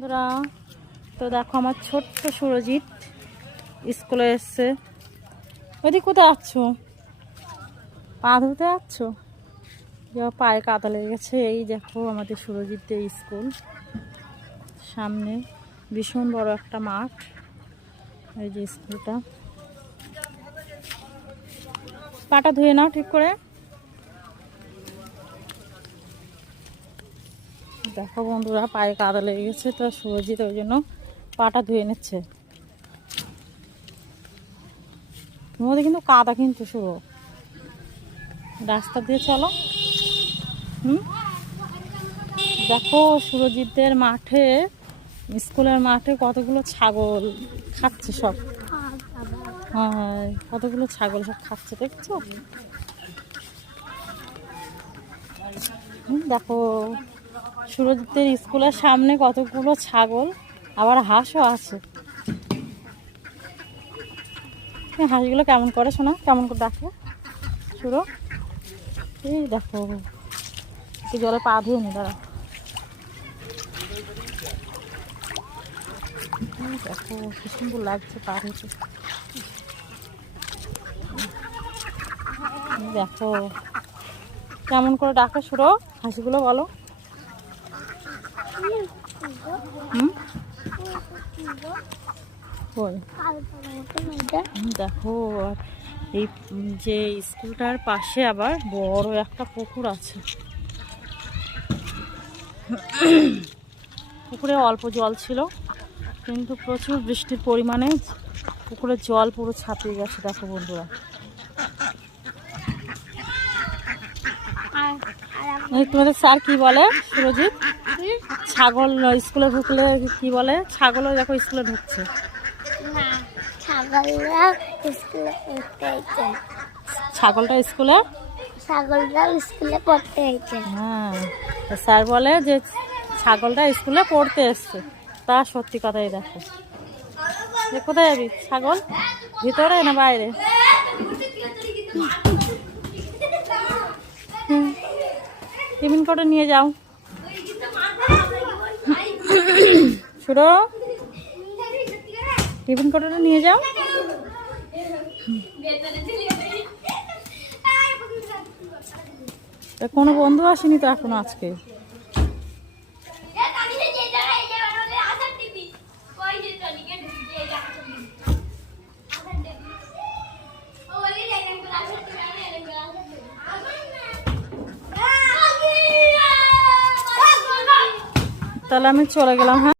বন্ধুরা, তো দেখো আমার ছোট্ট সুরজিৎ স্কুলে এসছে। ওইদিক কোথায় যাচ্ছ? পা ধুতে যাচ্ছ? পায়ে কাদা লেগে গেছে। এই দেখো আমাদের সুরজিৎদের স্কুল, সামনে ভীষণ বড় একটা মাঠ। এই যে স্কুলটা, পাটা ধুয়ে নাও ঠিক করে। দেখো বন্ধুরা, পায়ে কাদা লেগে গেছে, তো সুরজিৎ ওই জন্য পাটা ধুয়ে নিচ্ছে। মধ্যে কিন্তু কাদা কিন্তু শুরু, রাস্তা দিয়ে চলো। দেখো সুরজিৎদের মাঠে, স্কুলের মাঠে কতগুলো ছাগল খাচ্ছে সব। হ্যাঁ, কতগুলো ছাগল সব খাচ্ছে, দেখছো? দেখো সুরজিৎদের স্কুলের সামনে কতগুলো ছাগল, আবার হাঁসও আছে। হাঁসগুলো কেমন করে শোনা, কেমন করে ডাকে সুরো। এই দেখো, একটু জলে পা ধুয়ে নি দাঁড়া। দেখো কি সুন্দর লাগছে পা ধুতে। দেখো কেমন করে ডাকে সুরো, হাঁসগুলো বলো। দেখো এই যে স্কুলটার পাশে আবার বড় একটা পুকুর আছে। পুকুরে অল্প জল ছিল, কিন্তু প্রচুর বৃষ্টির পরিমাণে পুকুরের জল পুরো ছাপিয়ে গেছে। দেখো বন্ধুরা, তোমাদের স্যার কি বলে সুরজিৎ? ছাগল স্কুলে ঢুকলে কি বলে? ছাগলও দেখো স্কুলে ঢুকছে। ছাগলটা স্কুলে পড়তে হয়েছে। হ্যাঁ, স্যার বলে যে ছাগলটা স্কুলে পড়তে এসছে। তা সত্যি কথাই। দেখো কোথায় যাবি ছাগল, ভিতরে না বাইরে? টিফিন করে নিয়ে যাও শুরু, টিফিন করে নিয়ে যাও। কোনো বন্ধু আসেনি তো এখনো আজকে। তাহলে আমি চলে গেলাম। হ্যাঁ।